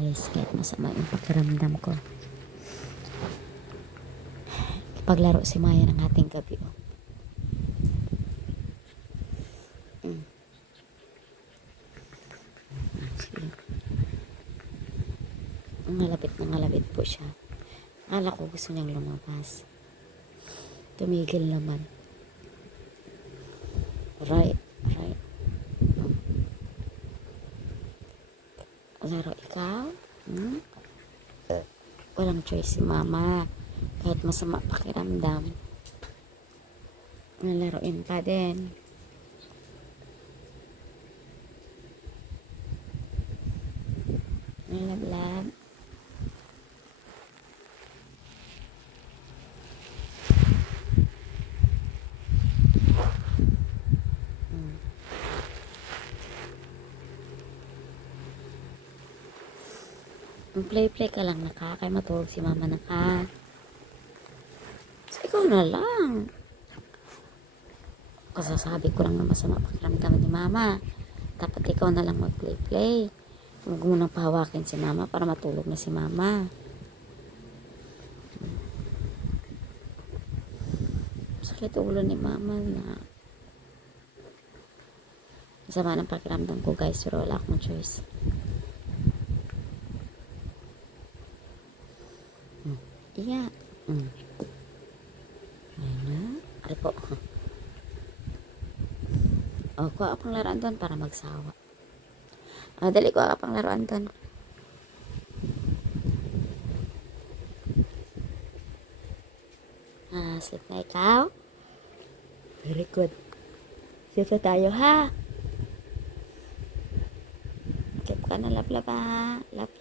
Alis kahit masama yung pakiramdam ko. Paglaro si Maya ng ating gabi. Oh. Ngalapit po siya. Akala ko gusto niyang lumabas. Tumigil naman. Right. Laro ikaw? Walang choice si mama. Kahit masama pakiramdam. Nalaroin pa din. Nalablab. Play ka lang naka. Kaya matulog si mama naka. So, ikaw na lang. Kasasabi ko lang na masama pakiramdam ni mama. Dapat ikaw na lang mag-play. Huwag mo nang pahawakin si mama para matulog na si mama. Sakit ulo ni mama na. Masama ng pakiramdam ko guys, pero wala akong choice. Iya. Ayan na. Ari po. O, kuha ka pang laruan doon para magsawa. O, dali, kuha ka pang laruan doon. Sleep na ikaw. Very good. Sleep na tayo, ha? Keep ka na, love, ha? Love